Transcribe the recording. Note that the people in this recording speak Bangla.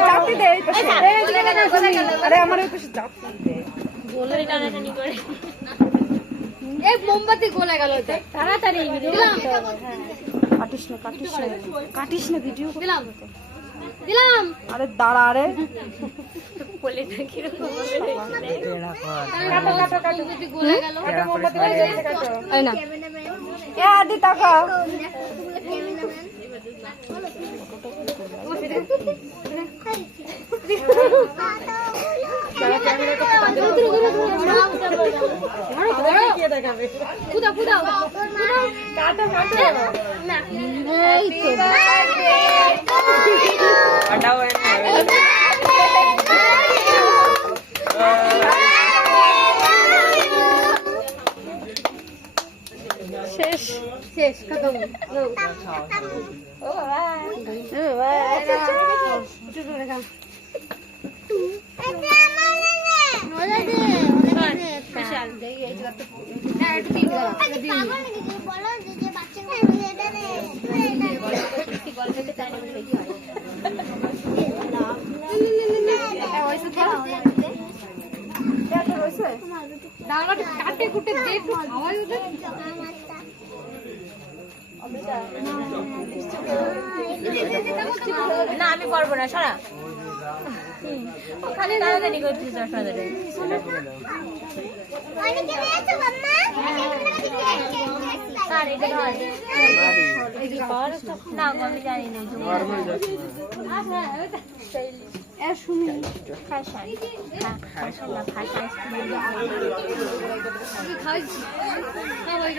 চাপি দে এই পাশে আরে আমার এই পাশে চাপি দে গোলে টানাটানি করে এই মোমবাতি গলে গেল ওটা তাড়াতাড়ি ভিডিও কাটিস না ভিডিও দিলাম দিলাম আরে দাঁড়া রে বলে থাকি মোমবাতি গলে গেল এই না এ আদি টাকা পুদা পুদা কাটা কাটা এই তো কাটাও শেষ শেষ খতম ও বাবা বিশাল কাটে কুটে দে একটু খাওয়াই ওদের না আমি পারবো না সারা ওখানে তাড়াতাড়ি করছিস আপনাদের স্যার এটা ধর না আমি জানি না শুনি খাসা খাসা খাসা খাই